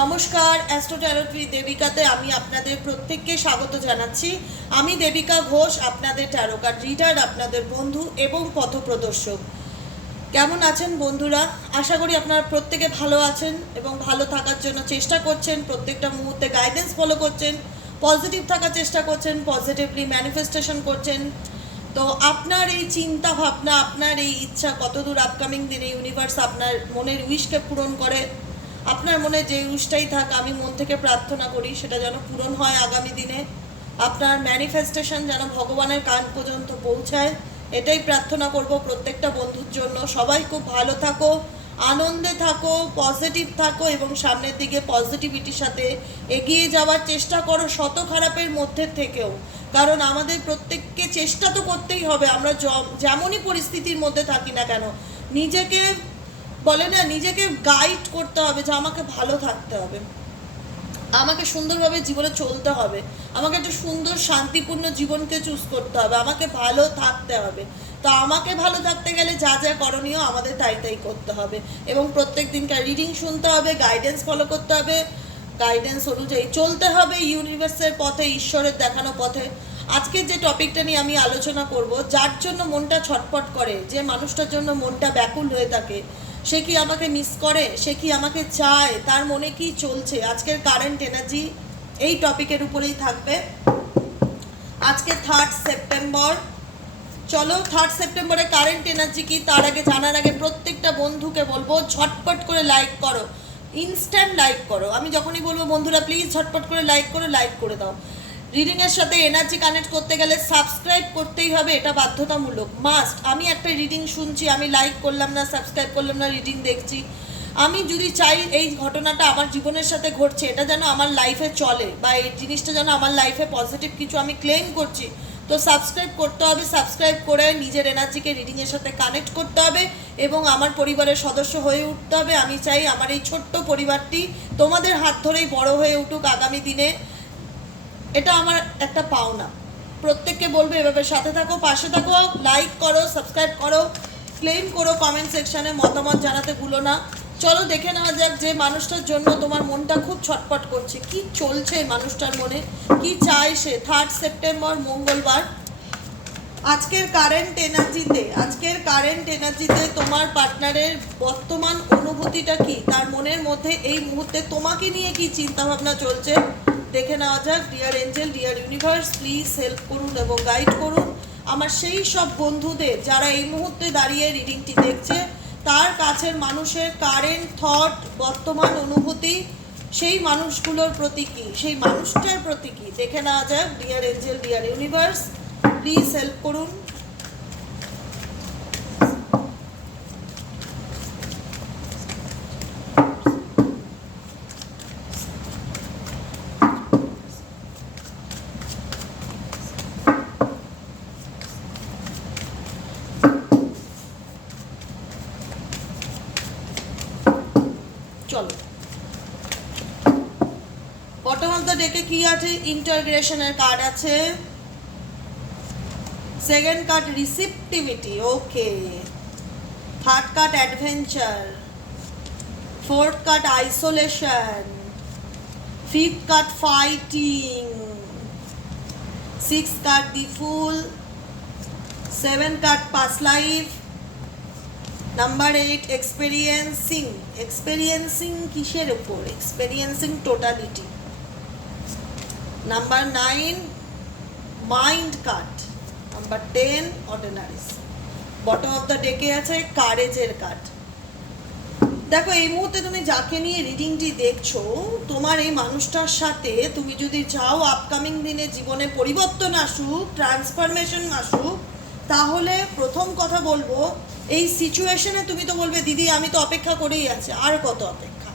নমস্কার অ্যাস্ট্রোট্যারোট্রি দেবিকাতে আমি আপনাদের প্রত্যেককে স্বাগত জানাচ্ছি। আমি দেবিকা ঘোষ, আপনাদের ট্যারোকার রিডার আপনাদের বন্ধু এবং পথপ্রদর্শক কেমন আছেন বন্ধুরা? আশা করি আপনারা প্রত্যেকে ভালো আছেন এবং ভালো থাকার জন্য চেষ্টা করছেন, প্রত্যেকটা মুহূর্তে গাইডেন্স ফলো করছেন পজিটিভ থাকার চেষ্টা করছেন পজিটিভলি ম্যানিফেস্টেশন করছেন। তো আপনার এই চিন্তা ভাবনা, আপনার এই ইচ্ছা কতদূর আপকামিং দিনে ইউনিভার্স আপনার মনের উইশকে পূরণ করে? আপনার মনে যে উইশটাই থাক, আমি মন থেকে প্রার্থনা করি, সেটা যেন পূরণ হয় আগামী দিনে। আপনার ম্যানিফেস্টেশন যেন ভগবানের কান পর্যন্ত পৌঁছায়, এটাই প্রার্থনা করব প্রত্যেকটা বন্ধুর জন্য। সবাই খুব ভালো থাকো, আনন্দে থাকো পজিটিভ থাকো এবং সামনের দিকে পজিটিভিটির সাথে এগিয়ে যাওয়ার চেষ্টা করো শত খারাপের মধ্যে থেকেও। কারণ আমাদের প্রত্যেককে চেষ্টা তো করতেই হবে, আমরা যেমনই পরিস্থিতির মধ্যে থাকি না কেন, নিজেকে বলে না, নিজেকে গাইড করতে হবে যে আমাকে ভালো থাকতে হবে। আমাকে সুন্দরভাবে জীবনে চলতে হবে। আমাকে একটা সুন্দর, শান্তিপূর্ণ জীবনকে চুজ করতে হবে। আমাকে ভালো থাকতে হবে। তো আমাকে ভালো থাকতে গেলে যা যা করণীয় আমাদের তাই তাই করতে হবে। এবং প্রত্যেক দিনকার রিডিং শুনতে হবে গাইডেন্স ফলো করতে হবে। গাইডেন্স অনুযায়ী চলতে হবে ইউনিভার্সের পথে, ঈশ্বরের দেখানো পথে। আজকে যে টপিকটা নিয়ে আমি আলোচনা করব, যার জন্য মনটা ছটফট করে, যে মানুষটার জন্য মনটা ব্যাকুল হয়ে থাকে সে কি আমাকে মিস করে? সে কি আমাকে চায়? তার মনে কি চলছে? আজকের কারেন্ট এনার্জি এই টপিকের উপরেই থাকবে। আজকে থার্ড সেপ্টেম্বর চলো থার্ড সেপ্টেম্বরে কারেন্ট এনার্জি কি? তার আগে, জানার আগে প্রত্যেকটা বন্ধুকে বলব, ঝটপট করে লাইক করো। ইনস্ট্যান্ট লাইক করো। আমি যখনই বলব, বন্ধুরা প্লিজ ঝটপট করে লাইক করো লাইক করে দাও। রিডিংয়ের সাথে এনার্জি কানেক্ট করতে গেলে সাবস্ক্রাইব করতেই হবে, এটা বাধ্যতামূলক মাস্ট আমি একটা রিডিং শুনছি, আমি লাইক করলাম না সাবস্ক্রাইব করলাম না রিডিং দেখছি। আমি যদি চাই এই ঘটনাটা আমার জীবনের সাথে ঘটছে, এটা যেন আমার লাইফে চলে, বা এই জিনিসটা যেন আমার লাইফে পজিটিভ কিছু আমি ক্লেম করছি, তো সাবস্ক্রাইব করতে হবে সাবস্ক্রাইব করে নিজের এনার্জিকে রিডিংয়ের সাথে কানেক্ট করতে হবে, এবং আমার পরিবারের সদস্য হয়ে উঠতে হবে। আমি চাই আমার এই ছোট্ট পরিবারটি তোমাদের হাত ধরেই বড় হয়ে উঠুক আগামী দিনে। এটা আমার একটা পাওনা। প্রত্যেককে বলব এভাবে সাথে থাকো, পাশে থাকো লাইক করো সাবস্ক্রাইব করো ক্লেম করো কমেন্ট সেকশানে মতামত জানাতে ভুলো না। চলো দেখে নেওয়া যাক যে মানুষটার জন্য তোমার মনটা খুব ছটপট করছে। কি চলছে মানুষটার মনে? কি চায় সে? থার্ড সেপ্টেম্বর মঙ্গলবার। আজকের কারেন্ট এনার্জিতে আজকের কারেন্ট এনার্জিতে তোমার পার্টনারের বর্তমান অনুভূতিটা কি? তার মনের মধ্যে এই মুহূর্তে তোমাকে নিয়ে কি চিন্তাভাবনা চলছে? দেখে নেওয়া যাক। Dear angel dear universe please help করুন এবং গাইড করুন। আমার সেই সব বন্ধুদের যারা এই মুহূর্তে দাঁড়িয়ে রিডিংটি দেখছে, তার কাছের মানুষের কারেন্ট থট বর্তমান অনুভূতি, সেই মানুষগুলোর প্রতি কি? সেই মানুষটার প্রতি কি? দেখে নেওয়া যাক। Dear angel dear universe please help করুন। চলো। বটম অফ দ্য ডেকে কি আছে? ইন্টারগ্রেশনের কার্ড আছে। Second card receptivity okay third card adventure fourth card isolation fifth card fighting six card the fool seven card past life number eight experiencing experiencing কিসের উপর? Experiencing totality number nine mind cut number ten ordinaries bottom of the ডেকে আছে কারেজের কাট দেখো, এই মুহূর্তে তুমি যাকে নিয়ে রিডিংটি দেখছ, তোমার এই মানুষটার সাথে তুমি যদি চাও আপকামিং দিনে জীবনে পরিবর্তন আসুক ট্রান্সফরমেশন আসুক, তাহলে প্রথম কথা বলব এই সিচুয়েশনে তুমি তো বলবে, দিদি, আমি তো অপেক্ষা করেই আছি, আর কত অপেক্ষা?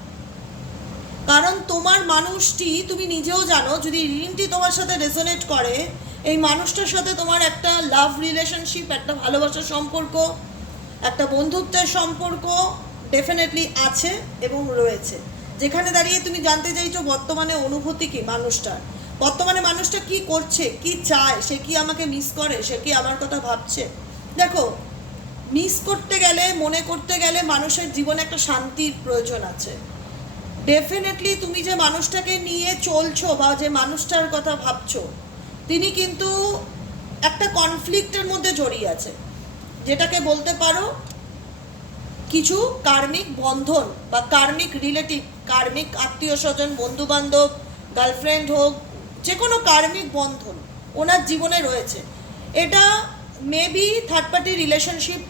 কারণ তোমার মানুষটি, তুমি নিজেও জানো, যদি ঋণটি তোমার সাথে রেজোনেট করে, এই মানুষটার সাথে তোমার একটা লাভ রিলেশনশিপ একটা ভালোবাসার সম্পর্ক, একটা বন্ধুত্বের সম্পর্ক ডেফিনেটলি আছে এবং রয়েছে। যেখানে দাঁড়িয়ে তুমি জানতে চাইছো, বর্তমানে অনুভূতি কি মানুষটার? বর্তমানে মানুষটা কি করছে, কি চায়, সে কি আমাকে মিস করে, সে কি আমার কথা ভাবছে? দেখো মিস করতে গেলে, মনে করতে গেলে মানুষের জীবনে একটা শান্তির প্রয়োজন আছে। ডেফিনেটলি তুমি যে মানুষটাকে নিয়ে চলছো বা যে মানুষটার কথা ভাবছ, তিনি কিন্তু একটা কনফ্লিক্টের মধ্যে জড়িয়ে আছে। যেটাকে বলতে পারো, কিছু কার্মিক বন্ধন বা কার্মিক রিলেটিভ কার্মিক আত্মীয় স্বজন বন্ধু বান্ধব গার্লফ্রেন্ড হোক যে কোনো কার্মিক বন্ধন ওনার জীবনে রয়েছে। এটা মেবি থার্ড পার্টি রিলেশনশিপ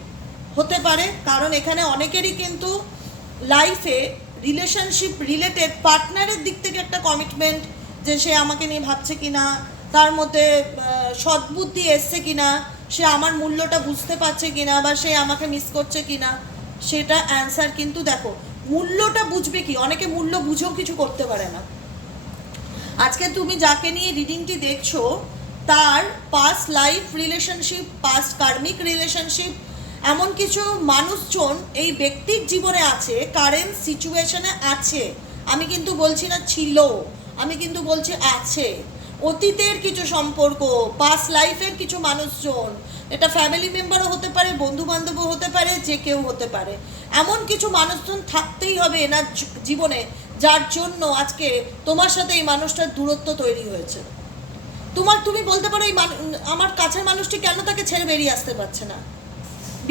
হতে পারে, কারণ এখানে অনেকেরই কিন্তু লাইফে রিলেশনশিপ রিলেটেড পার্টনারের দিক থেকে একটা কমিটমেন্ট যে সে আমাকে নিয়ে ভাবছে কিনা, তার মধ্যে সদ্বুদ্ধি এসছে কিনা, সে আমার মূল্যটা বুঝতে পারছে কিনা বা সে আমাকে মিস করছে কিনা, সেটা অ্যান্সার কিন্তু দেখো, মূল্যটা বুঝবে কি? অনেকে মূল্য বুঝেও কিছু করতে পারে না। আজকে তুমি যাকে নিয়ে রিডিংটি দেখছ, তার past life relationship past karmic relationship এমন কিছু মানুষজন এই ব্যক্তির জীবনে আছে কারেন্ট সিচুয়েশনে আছে। আমি কিন্তু বলছি না ছিল, আমি কিন্তু বলছি আছে। অতীতের কিছু সম্পর্ক পাস লাইফের কিছু মানুষজন, এটা ফ্যামিলি মেম্বারও হতে পারে বন্ধু বান্ধবও হতে পারে, যে কেউ হতে পারে। এমন কিছু মানুষজন থাকতেই হবে এনার জীবনে, যার জন্য আজকে তোমার সাথে এই মানুষটার দূরত্ব তৈরি হয়েছে। তোমার, তুমি বলতে পারো এই আমার কাছের মানুষটি কেন তাকে ছেড়ে বেরিয়ে আসতে পারছে না?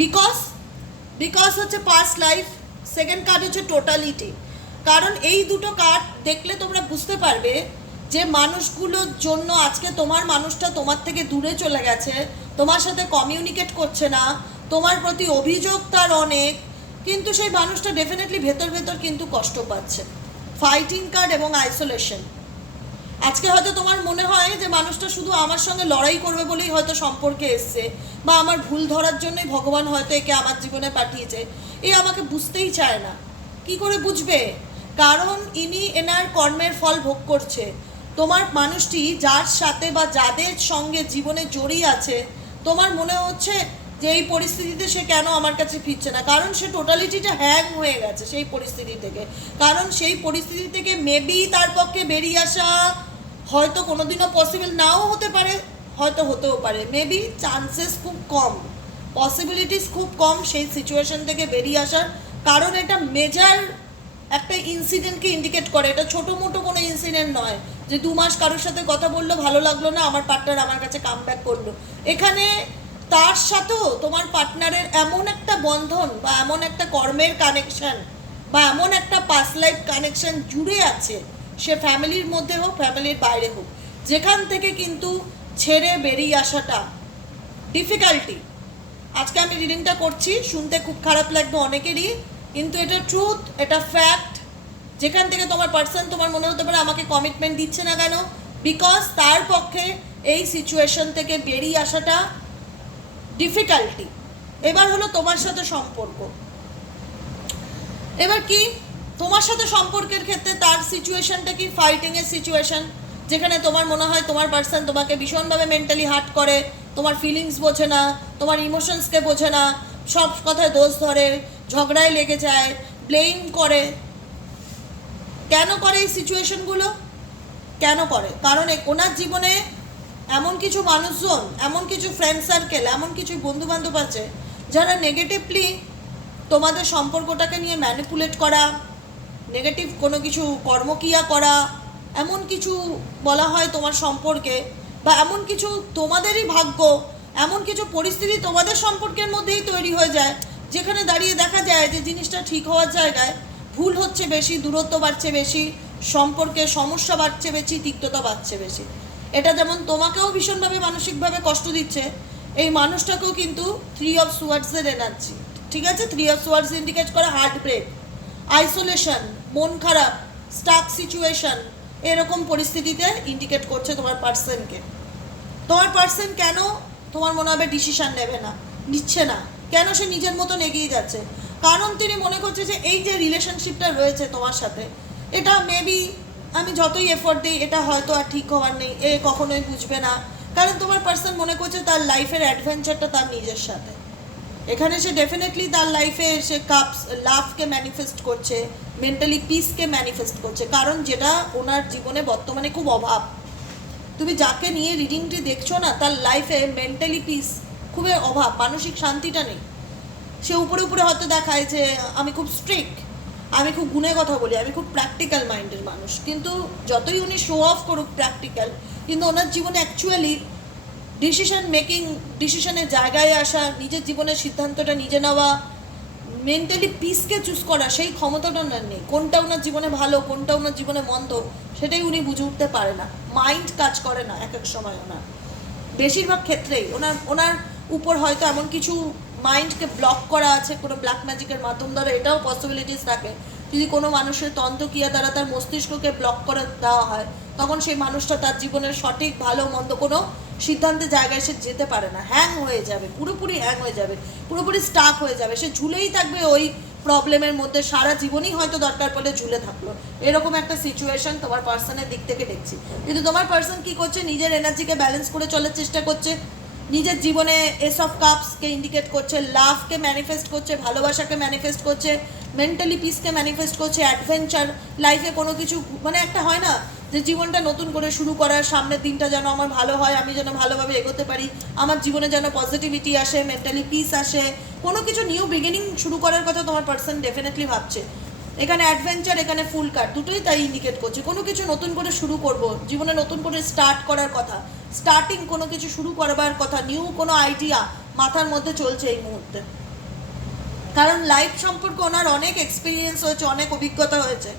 বিকজ বিকজ হচ্ছে পাস্ট লাইফ সেকেন্ড কার্ড হচ্ছে টোটালিটি কারণ এই দুটো কার্ড দেখলে তোমরা বুঝতে পারবে যে মানুষগুলোর জন্য আজকে তোমার মানুষটা তোমার থেকে দূরে চলে গেছে, তোমার সাথে কমিউনিকেট করছে না, তোমার প্রতি অভিযোগ তার অনেক, কিন্তু সেই মানুষটা ডেফিনেটলি ভেতর ভেতর কিন্তু কষ্ট পাচ্ছে। ফাইটিং কার্ড এবং আইসোলেশন আজকে হয়তো তোমার মনে হয় যে মানুষটা শুধু আমার সঙ্গে লড়াই করবে বলেই হয়তো সম্পর্কে এসছে, বা আমার ভুল ধরার জন্যই ভগবান হয়তো একে আমার জীবনে পাঠিয়েছে। এ আমাকে বুঝতেই চায় না। কি করে বুঝবে? কারণ ইনি এনার কর্মের ফল ভোগ করছে। তোমার মানুষটি যার সাথে বা যাদের সঙ্গে জীবনে জড়িয়ে আছে, তোমার মনে হচ্ছে যে এই পরিস্থিতিতে সে কেন আমার কাছে ফিরছে না? কারণ সে টোটালিটিটা হ্যাং হয়ে গেছে সেই পরিস্থিতি থেকে। কারণ সেই পরিস্থিতি থেকে মেবি তার পক্ষে বেরিয়ে আসা হয়তো কোনোদিনও পসিবল নাও হতে পারে, হয়তো হতেও পারে। মেবি চান্সেস খুব কম। পসিবিলিটিস খুব কম সেই সিচুয়েশন থেকে বেরিয়ে আসার। কারণ এটা মেজার একটা ইনসিডেন্টকে ইন্ডিকেট করে। এটা ছোটো মোটো কোনো ইনসিডেন্ট নয় যে দু মাস কারোর সাথে কথা বলল, ভালো লাগল না, আমার পার্টনার আমার কাছে কাম ব্যাক করল। এখানে তার সাথেও তোমার পার্টনারের এমন একটা বন্ধন বা এমন একটা কর্মের কানেকশন বা এমন একটা পাস লাইফ কানেকশন জুড়ে আছে। সে ফ্যামিলির মধ্যে হোক, ফ্যামিলির বাইরে হোক, যেখান থেকে কিন্তু ছেড়ে বেরিয়ে আসাটা ডিফিকাল্টি আজকে আমি রিডিংটা করছি, শুনতে খুব খারাপ লাগবে অনেকেরই, কিন্তু এটা ট্রুথ এটা ফ্যাক্ট যেখান থেকে তোমার পার্সন তোমার মনে হতে পারে আমাকে কমিটমেন্ট দিচ্ছে না কেন? বিকজ তার পক্ষে এই সিচুয়েশন থেকে বেরিয়ে আসাটা ডিফিকাল্টি এবার হলো তোমার সাথে সম্পর্ক। এবার কি? তোমার সাথে সম্পর্কের ক্ষেত্রে তার সিচুয়েশনটা কি? ফাইটিং এর সিচুয়েশন যেখানে তোমার মনে হয় তোমার পার্সন তোমাকে ভীষণভাবে মেন্টালি হার্ট করে, তোমার ফিলিংস বোঝে না, তোমার ইমোশনসকে বোঝে না, সব কথায় দোষ ধরে, ঝগড়ায় লেগে যায় ব্লেম করে। কেন করে এই সিচুয়েশনগুলো কেন করে? কারণ ওনার জীবনে এমন কিছু মানুষজন, এমন কিছু ফ্রেন্ড সার্কেল এমন কিছু বন্ধু বান্ধব আছে, যারা নেগেটিভলি তোমাদের সম্পর্কটাকে নিয়ে ম্যানিপুলেট করা নেগেটিভ কোনো কিছু কর্মক্রিয়া করা, এমন কিছু বলা হয় তোমার সম্পর্কে, বা এমন কিছু তোমাদেরই ভাগ্য, এমন কিছু পরিস্থিতি তোমাদের সম্পর্কের মধ্যেই তৈরি হয়ে যায়, যেখানে দাঁড়িয়ে দেখা যায় যে জিনিসটা ঠিক হওয়ার জায়গায় ভুল হচ্ছে বেশি, দূরত্ব বাড়ছে বেশি, সম্পর্কে সমস্যা বাড়ছে বেশি, তিক্ততা বাড়ছে বেশি। এটা যেমন তোমাকেও ভীষণভাবে মানসিকভাবে কষ্ট দিচ্ছে, এই মানুষটাকেও কিন্তু থ্রি অফ সুয়ার্ডসের এনার্জি ঠিক আছে? থ্রি অফ সুয়ার্ডস ইন্ডিকেট করে হার্ট ব্রেক আইসোলেশন, মন খারাপ স্টাক সিচুয়েশন এরকম পরিস্থিতিতে ইন্ডিকেট করছে তোমার পার্সনকে তোমার পার্সন কেন তোমার মনে হবে ডিসিশন নেবে না, নিচ্ছে না? কেন সে নিজের মতন এগিয়ে যাচ্ছে? কারণ তিনি মনে করছে যে এই যে রিলেশনশিপটা রয়েছে তোমার সাথে, এটা মেবি আমি যতই এফোর্ট দিই, এটা হয়তো আর ঠিক হওয়ার নেই, এ কখনোই বুঝবে না। কারণ তোমার পার্সন মনে করছে তার লাইফের অ্যাডভেঞ্চারটা তার নিজের সাথে। এখানে সে ডেফিনেটলি তার লাইফে সে কাপস লাভকে ম্যানিফেস্ট করছে মেন্টালি পিসকে ম্যানিফেস্ট করছে। কারণ যেটা ওনার জীবনে বর্তমানে খুব অভাব। তুমি যাকে নিয়ে রিডিংটি দেখছ না, তার লাইফে মেন্টালি পিস খুবই অভাব, মানসিক শান্তিটা নেই। সে উপরে উপরে হয়তো দেখায় যে, আমি খুব স্ট্রিক্ট আমি খুব গুণে কথা বলি, আমি খুব প্র্যাকটিক্যাল মাইন্ডের মানুষ। কিন্তু যতই উনি শো অফ করুক প্র্যাকটিক্যাল কিন্তু ওনার জীবনে অ্যাকচুয়ালি ডিসিশন মেকিং ডিসিশনের জায়গায় আসা, নিজের জীবনের সিদ্ধান্তটা নিজে নেওয়া মেন্টালি পিসকে চুজ করা, সেই ক্ষমতাটা ওনার নেই। কোনটা ওনার জীবনে ভালো, কোনটা ওনার জীবনে মন্দ, সেটাই উনি বুঝে উঠতে পারে না। মাইন্ড কাজ করে না এক এক সময় ওনার। বেশিরভাগ ক্ষেত্রেই ওনার ওনার উপর হয়তো এমন কিছু মাইন্ডকে ব্লক করা আছে, কোনো ব্ল্যাক ম্যাজিকের মাধ্যম দ্বারা, এটাও পসিবিলিটিস থাকে। যদি কোনো মানুষের তন্ত্রক্রিয়া দ্বারা তার মস্তিষ্ককে ব্লক করে দেওয়া হয়, তখন সেই মানুষটা তার জীবনের সঠিক, ভালো, মন্দ কোনো সিদ্ধান্তের জায়গায় সে যেতে পারে না। হ্যাং হয়ে যাবে, পুরোপুরি হ্যাং হয়ে যাবে, পুরোপুরি স্টাক হয়ে যাবে। সে ঝুলেই থাকবে ওই প্রবলেমের মধ্যে। সারা জীবনই হয়তো দরকার পড়লে ঝুলে থাকল। এরকম একটা সিচুয়েশন তোমার পার্সনের দিক থেকে দেখছি। কিন্তু তোমার পার্সন কি করছে? নিজের এনার্জিকে ব্যালেন্স করে চলার চেষ্টা করছে। নিজের জীবনে এস অফ কাপসকে ইন্ডিকেট করছে লাভকে ম্যানিফেস্ট করছে, ভালোবাসাকে ম্যানিফেস্ট করছে মেন্টালি পিসকে ম্যানিফেস্ট করছে অ্যাডভেঞ্চার লাইফে কোনো কিছু মানে একটা হয় না যে জীবনটা নতুন করে শুরু করার সামনের দিনটা যেন আমার ভালো হয়, আমি যেন ভালোভাবে এগোতে পারি, আমার জীবনে যেন পজিটিভিটি আসে মেন্টালি পিস আসে, কোনো কিছু নিউ বিগিনিং শুরু করার কথা তোমার পার্সন ডেফিনেটলি ভাবছে। এখানে অ্যাডভেঞ্চার এখানে ফুল কাট দুটোই তাই ইন্ডিকেট করছে। কোনো কিছু নতুন করে শুরু করব, জীবনে নতুন করে স্টার্ট করার কথা স্টার্টিং কোনো কিছু শুরু করবার কথা নিউ কোনো আইডিয়া মাথার মধ্যে চলছে এই মুহূর্তে। কারণ লাইফ সম্পর্কে ওনার অনেক এক্সপিরিয়েন্স হয়েছে, অনেক অভিজ্ঞতা হয়েছে।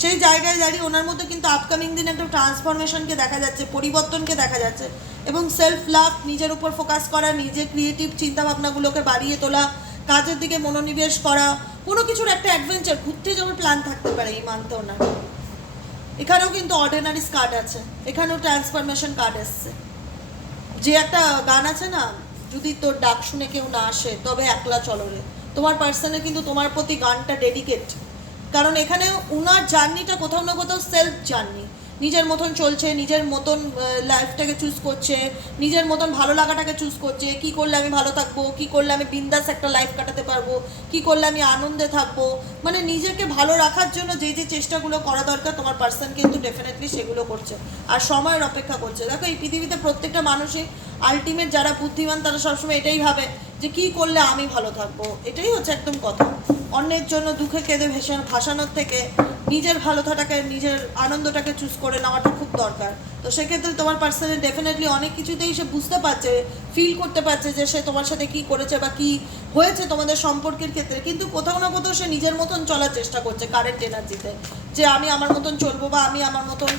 সেই জায়গায় দাঁড়িয়ে ওনার মধ্যে কিন্তু আপকামিং দিনে একটা ট্রান্সফরমেশনকে দেখা যাচ্ছে, পরিবর্তনকে দেখা যাচ্ছে এবং সেলফ লাভ নিজের উপর ফোকাস করা নিজের ক্রিয়েটিভ চিন্তাভাবনাগুলোকে বাড়িয়ে তোলা, কাজের দিকে মনোনিবেশ করা, কোনো কিছুর একটা অ্যাডভেঞ্চার ঘুরতে যাওয়ার প্ল্যান থাকতে পারে এই মানতে ওনার। এখানেও কিন্তু অর্ডিনারিস কার্ড আছে, এখানেও ট্রান্সফরমেশন কার্ড এসছে। যে একটা গান আছে না, যদি তোর ডাক শুনে কেউ না আসে, তবে একলা চলো রে তোমার পার্সনে কিন্তু তোমার প্রতি গানটা ডেডিকেট কারণ এখানে উনার জার্নিটা কোথাও না কোথাও সেলফ জার্নি নিজের মতন চলছে, নিজের মতন লাইফটাকে চুজ করছে, নিজের মতন ভালো লাগাটাকে চুজ করছে, কি করলে আমি ভালো থাকব, কি করলে আমি বিন্দাস একটা লাইফ কাটাতে পারব, কি করলে আমি আনন্দে থাকব। মানে নিজেকে ভালো রাখার জন্য যে যে চেষ্টাগুলো করা দরকার, তোমার পার্সন কিন্তু ডেফিনেটলি সেগুলো করছে আর সময়ের অপেক্ষা করছে। দেখো, এই পৃথিবীতে প্রত্যেকটা মানুষই আলটিমেট যারা বুদ্ধিমান, তারা সবসময় এটাই ভাবে যে কি করলে আমি ভালো থাকব। এটাই হচ্ছে একদম কথা। অন্যের জন্য দুঃখে কেঁদে ভেসানো ভাসানোর থেকে নিজের ভালো থাকাটাকে নিজের আনন্দটাকে চুজ করে নেওয়াটা খুব দরকার। তো সেক্ষেত্রে তোমার পার্সনে ডেফিনেটলি অনেক কিছুতেই সে বুঝতে পারছে ফিল করতে পারছে যে সে তোমার সাথে কি করেছে বা কি হয়েছে তোমাদের সম্পর্কের ক্ষেত্রে। কিন্তু কোথাও না কোথাও সে নিজের মতন চলার চেষ্টা করছে কারেন্ট এনার্জিতে যে আমি আমার মতন চলবো বা আমি আমার মতন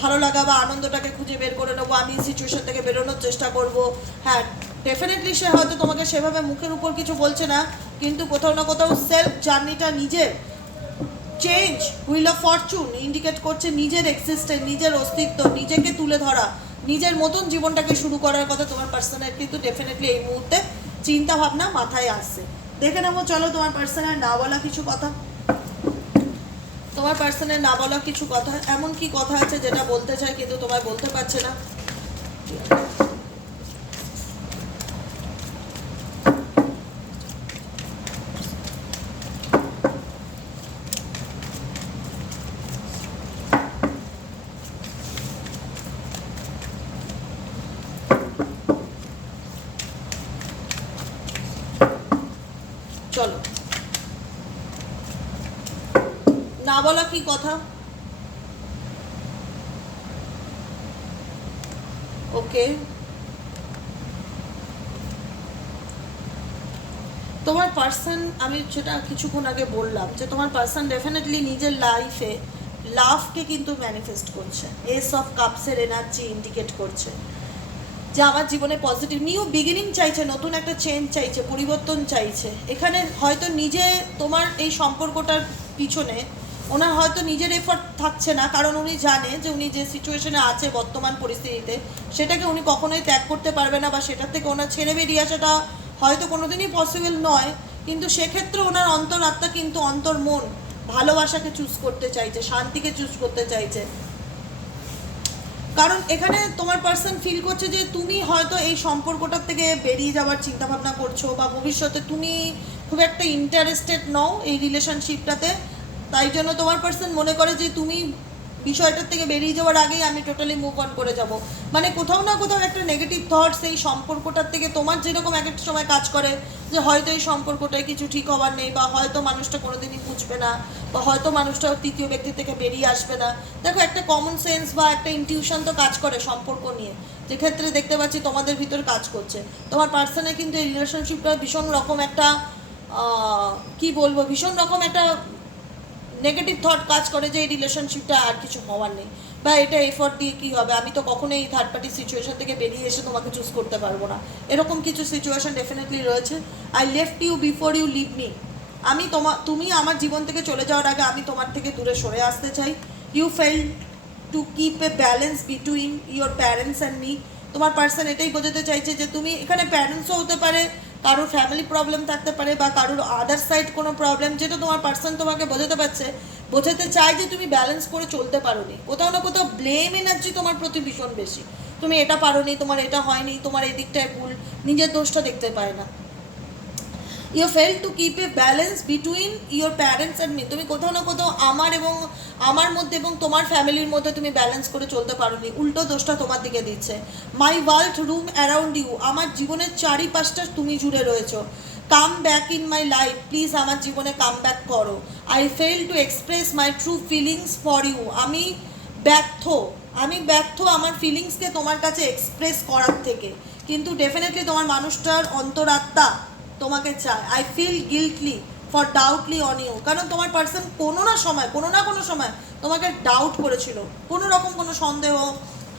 ভালো লাগা বা আনন্দটাকে খুঁজে বের করে নেব, আমি সিচুয়েশন থেকে বেরোনোর চেষ্টা করব। হ্যাঁ ডেফিনেটলি সে হয়তো তোমাকে সেভাবে মুখের উপর কিছু বলছে না কিন্তু কোথাও না কোথাও সেলফ জার্নিটা নিজের। Change wheel of fortune indicate করছে নিজের এক্সিস্টেন্স নিজের অস্তিত্ব, নিজেকে তুলে ধরা, নিজের মতন জীবনটাকে শুরু করার কথা তোমার পার্সনের কিন্তু ডেফিনেটলি এই মুহূর্তে চিন্তা ভাবনা মাথায় আসছে। দেখে নেব, চলো তোমার পার্সনের না বলা কিছু কথা। তোমার পার্সনের না বলা কিছু কথা, এমন কি কথা আছে যেটা বলতে চায় কিন্তু তোমায় বলতে পারছে না চলো না বলা কি কথা? ওকে। তোমার পার্সন আমি সেটা কিছুক্ষণ আগে বললাম যে তোমার পার্সন ডেফিনেটলি নিজের লাইফে লাভকে কিন্তু ম্যানিফেস্ট করছে। এস অফ কাপসের এনার্জি ইন্ডিকেট করছে। যে আমার জীবনে পজিটিভ নিউ বিগিনিং চাইছে, নতুন একটা চেঞ্জ চাইছে, পরিবর্তন চাইছে। এখানে হয়তো নিজে তোমার এই সম্পর্কটার পিছনে ওনার হয়তো নিজের এফর্ট থাকছে না, কারণ উনি জানে যে উনি যে সিচুয়েশনে আছে বর্তমান পরিস্থিতিতে, সেটাকে উনি কখনোই ত্যাগ করতে পারবে না বা সেটার থেকে ওনার ছেড়ে বেরিয়ে আসাটা হয়তো কোনোদিনই পসিবল নয়। কিন্তু সেক্ষেত্রে ওনার অন্তরাত্মা কিন্তু অন্তর মন, ভালোবাসাকে চুজ করতে চাইছে, শান্তিকে চুজ করতে চাইছে। কারণ এখানে তোমার পার্সন ফিল করছে যে তুমি হয়তো এই সম্পর্কটার থেকে বেরিয়ে যাওয়ার চিন্তাভাবনা করছ বা ভবিষ্যতে তুমি খুব একটা ইন্টারেস্টেড নও এই রিলেশনশিপটাতে তাই জন্য তোমার পার্সন মনে করে যে তুমি বিষয়টার থেকে বেরিয়ে যাওয়ার আগেই আমি টোটালি মুভ অন করে যাব। মানে কোথাও না কোথাও একটা নেগেটিভ থটস এই সম্পর্কটার থেকে তোমার যেরকম এক একটা সময় কাজ করে, যে হয়তো এই সম্পর্কটায় কিছু ঠিক হওয়ার নেই বা হয়তো মানুষটা কোনোদিনই বুঝবে না বা হয়তো মানুষটা তৃতীয় ব্যক্তি থেকে বেরিয়ে আসবে না। দেখো একটা কমন সেন্স বা একটা ইনটিউশন তো কাজ করে সম্পর্ক নিয়ে। যে ক্ষেত্রে দেখতে পাচ্ছি তোমাদের ভিতর কাজ করছে। তোমার পার্সনে কিন্তু এই রিলেশনশিপটা ভীষণ রকম একটা কি বলব? ভীষণ রকম একটা নেগেটিভ থট কাজ করে যে এই রিলেশনশিপটা আর কিছু হওয়ার নেই। বা এটা এফোর্ট দিয়ে কী হবে? আমি তো কখনোই এই থার্ড পার্টি সিচুয়েশন থেকে বেরিয়ে এসে তোমাকে চুজ করতে পারব না। এরকম কিছু সিচুয়েশন ডেফিনেটলি রয়েছে। I left you before you leave me আমি তোমার তুমি আমার জীবন থেকে চলে যাওয়ার আগে আমি তোমার থেকে দূরে সরে আসতে চাই। You fail to keep a balance between your parents and me তোমার পার্সন এটাই বোঝাতে চাইছে যে তুমি এখানে প্যারেন্টসও হতে পারে কারোর ফ্যামিলি প্রবলেম থাকতে পারে বা কারোর আদার সাইড কোনো প্রবলেম যেটা তোমার পার্সন তোমাকে বোঝাতে পারছে, বোঝাতে চায় যে তুমি ব্যালেন্স করে চলতে পারো নি কোথাও না কোথাও ব্লেম এনার্জি তোমার প্রতি ভীষণ বেশি। তুমি এটা পারো নি তোমার এটা হয়নি, তোমার এই দিকটায় ভুল, নিজের দোষটা দেখতে পায় না। You fail to keep a balance between your parents and me তুমি কোথাও না কোথাও আমার এবং আমার মধ্যে এবং তোমার ফ্যামিলির মধ্যে তুমি ব্যালেন্স করে চলতে পারোনি। উল্টো দোষটা তোমার দিকে দিচ্ছে। My world room around you আমার জীবনের চারিপাশটা তুমি জুড়ে রয়েছো। Come back in my life please আমার জীবনে কাম ব্যাক করো। I fail to express my true feelings for you আমি ব্যর্থ আমি ব্যর্থ আমার ফিলিংসকে তোমার কাছে এক্সপ্রেস করার থেকে। কিন্তু ডেফিনেটলি তোমার মানুষটার অন্তরাত্মা তোমাকে চায়। I feel guiltily for doubtly on you কারণ তোমার পার্সন কোনো না সময়, কোনো না কোনো সময় তোমাকে ডাউট করেছিল। কোনো রকম কোনো সন্দেহ,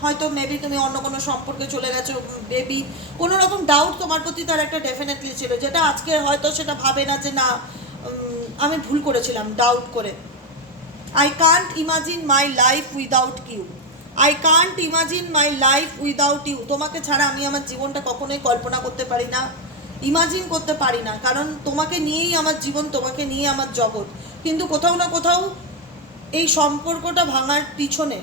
হয়তো মেবি তুমি অন্য কোনো সম্পর্কে চলে গেছো বেবি কোনো রকম ডাউট তোমার প্রতি তার একটা ডেফিনেটলি ছিল, যেটা আজকে হয়তো সেটা ভাবে না যে না আমি ভুল করেছিলাম ডাউট করে। I can't imagine my life without you I can't imagine my life without you তোমাকে ছাড়া আমি আমার জীবনটা কখনোই কল্পনা করতে পারি না। ইমাজিন করতে পারি না। কারণ তোমাকে নিয়েই আমার জীবন, তোমাকে নিয়ে আমার জগৎ। কিন্তু কোথাও না কোথাও এই সম্পর্কটা ভাঙার পিছনে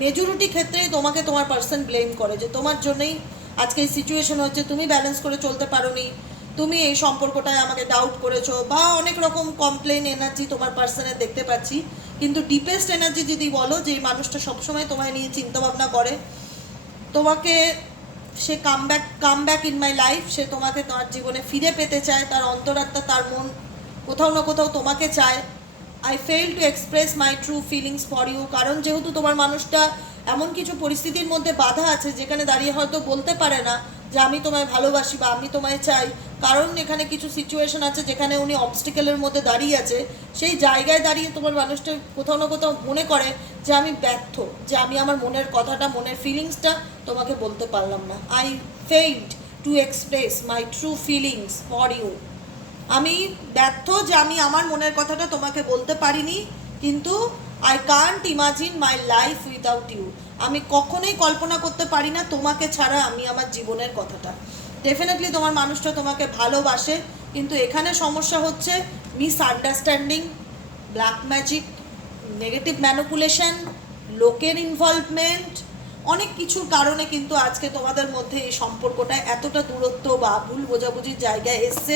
মেজরিটি ক্ষেত্রেই তোমাকে তোমার পার্সন ব্লেম করে যে তোমার জন্যই আজকে এই সিচুয়েশন হচ্ছে, তুমি ব্যালেন্স করে চলতে পারোনি, তুমি এই সম্পর্কটায় আমাকে ডাউট করেছ বা অনেক রকম কমপ্লেন এনার্জি তোমার পার্সনের দেখতে পাচ্ছি। কিন্তু ডিপেস্ট এনার্জি যদি বলো যে এই মানুষটা সবসময় তোমায় নিয়ে চিন্তাভাবনা করে, তোমাকে সে come back come back in my life সে তোমাকে তার জীবনে ফিরে পেতে চায়, তার অন্তরাত্মা, তার মন কোথাও না কোথাও তোমাকে চায়। I fail to express my true feelings for you কারণ যেহেতু তোমার মানুষটা এমন কিছু পরিস্থিতির মধ্যে বাধা আছে, যেখানে দাঁড়িয়ে হয়তো বলতে পারে না যে আমি তোমায় ভালোবাসি বা আমি তোমায় চাই, কারণ এখানে কিছু সিচুয়েশন আছে যেখানে উনি অবস্টিকেলের মধ্যে দাঁড়িয়ে আছে, সেই জায়গায় দাঁড়িয়ে তোমার মানুষটা কোথাও না কোথাও মনে করে যে আমি ব্যর্থ, যে আমি আমার মনের কথাটা, মনের ফিলিংসটা তোমাকে বলতে পারলাম না। I failed to express my true feelings for you আমি ব্যর্থ যে আমি আমার মনের কথাটা তোমাকে বলতে পারিনি, কিন্তু I can't imagine my life without you আমি কখনোই কল্পনা করতে পারি না তোমাকে ছাড়া আমি আমার জীবনের কথাটা। ডেফিনেটলি তোমার মানুষটা তোমাকে ভালোবাসে, কিন্তু এখানে সমস্যা হচ্ছে misunderstanding black magic negative manipulation লোকের ইনভলভমেন্ট অনেক কিছুর কারণে কিন্তু আজকে তোমাদের মধ্যে এই সম্পর্কটা এতটা দূরত্ব বা ভুল বোঝাবুঝির জায়গায় এসছে,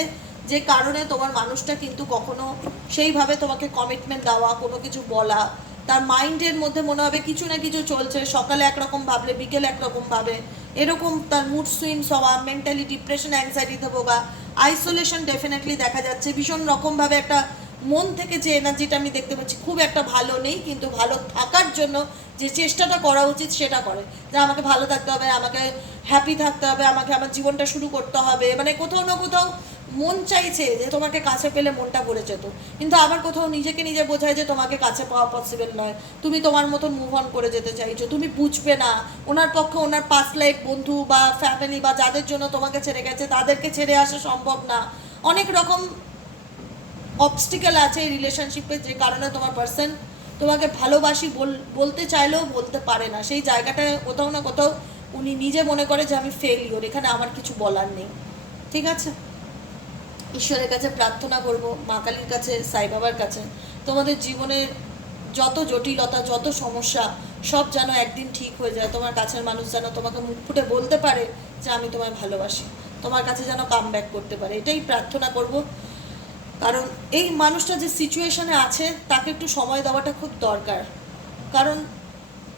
যে কারণে তোমার মানুষটা কিন্তু কখনো সেইভাবে তোমাকে কমিটমেন্ট দেওয়া, কোনো কিছু বলা, তার মাইন্ডের মধ্যে মনে হবে কিছু না কিছু চলছে, সকালে একরকম ভাবলে, বিকেলে একরকম ভাবে, এরকম তার মুড সুইংস হওয়া মেন্টালি ডিপ্রেশন অ্যাংজাইটিতে ভোগা আইসোলেশন ডেফিনেটলি দেখা যাচ্ছে। ভীষণ রকমভাবে একটা মন থেকে যে এনার্জিটা আমি দেখতে পাচ্ছি, খুব একটা ভালো নেই, কিন্তু ভালো থাকার জন্য যে চেষ্টাটা করা উচিত সেটা করে। যে আমাকে ভালো থাকতে হবে, আমাকে হ্যাপি থাকতে হবে, আমাকে আমার জীবনটা শুরু করতে হবে। মানে কোথাও না কোথাও মন চাইছে যে তোমাকে কাছে পেলে মনটা ভরে যেত। কিন্তু আবার কোথাও নিজেকে নিজে বোঝায় যে তোমাকে কাছে পাওয়া পসিবল নয়। তুমি তোমার মতন মুভ অন করে যেতে চাইছো। তুমি বুঝবে না, ওনার পক্ষে ওনার পাস্ট লাইফ বন্ধু বা ফ্যামিলি বা যাদের জন্য তোমাকে ছেড়ে গেছে, তাদেরকে ছেড়ে আসা সম্ভব না। অনেক রকম অবস্টিকেল আছে এই রিলেশনশিপে যে কারণে তোমার পার্সন তোমাকে ভালোবাসি বল- বলতে চাইলেও বলতে পারে না। সেই জায়গাটায় কোথাও না কোথাও উনি নিজে মনে করে যে আমি ফেলিওর এখানে আমার কিছু বলার নেই। ঠিক আছে? ঈশ্বরের কাছে প্রার্থনা করব, মা কালীর কাছে, সাই বাবার কাছে। তোমাদের জীবনের যত জটিলতা, যত সমস্যা, সব যেন একদিন ঠিক হয়ে যায়। তোমার কাছের মানুষ যেন তোমাকে মুখ ফুটে বলতে পারে যে আমি তোমায় ভালোবাসি। তোমার কাছে যেন কাম ব্যাক করতে পারে। এটাই প্রার্থনা করব। কারণ এই মানুষটা যে সিচুয়েশনে আছে, তাকে একটু সময় দেওয়াটা খুব দরকার। কারণ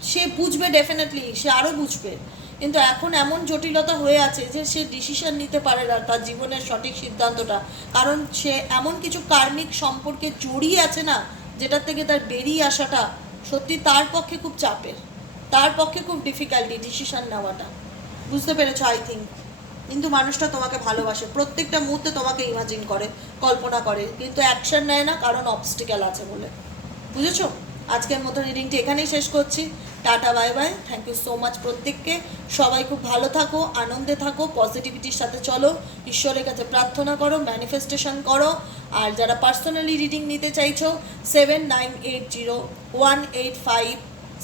সে বুঝবে ডেফিনেটলি সে আরও বুঝবে। কিন্তু এখন এমন জটিলতা হয়ে আছে যে সে ডিসিশন নিতে পারে না তার জীবনের সঠিক সিদ্ধান্তটা। কারণ সে এমন কিছু কার্মিক সম্পর্কে জড়িয়ে আছে না, যেটার থেকে তার বেরিয়ে আসাটা সত্যি তার পক্ষে খুব চাপের। তার পক্ষে খুব ডিফিকাল্টি ডিসিশন নেওয়াটা। বুঝতে পেরেছ আই থিঙ্ক কিন্তু মানুষটা তোমাকে ভালোবাসে। প্রত্যেকটা মুহূর্তে তোমাকে ইমাজিন করে, কল্পনা করে, কিন্তু অ্যাকশন নেয় না, কারণ অবস্টিক্যাল আছে বলে। বুঝেছ? আজকের মতো রিডিংটি এখানেই শেষ করছি। Tata bye bye thank you so much প্রত্যেককে। সবাই খুব ভালো থাকো, আনন্দে থাকো পজিটিভিটির সাথে চলো। ঈশ্বরের কাছে প্রার্থনা করো ম্যানিফেস্টেশন করো। আর যারা পার্সোনালি রিডিং নিতে চাইছো seven nine eight zero one eight five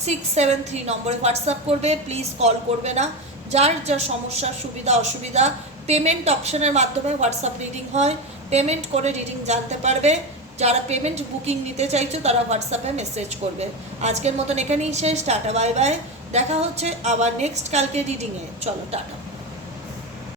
six seven three নম্বরে হোয়াটসঅ্যাপ করবে। প্লিজ কল করবে না। যার যা সমস্যা, সুবিধা, অসুবিধা পেমেন্ট অপশনের মাধ্যমে হোয়াটসঅ্যাপ রিডিং হয়। পেমেন্ট করে রিডিং জানতে পারবে। যারা পেমেন্ট বুকিং নিতে চাইছো, তারা হোয়াটসঅ্যাপে মেসেজ করবে। আজকের মতন এখানেই শেষ। টাটা বাই বাই দেখা হচ্ছে আবার নেক্সট কালকে রিডিংয়ে চলো, টাটা।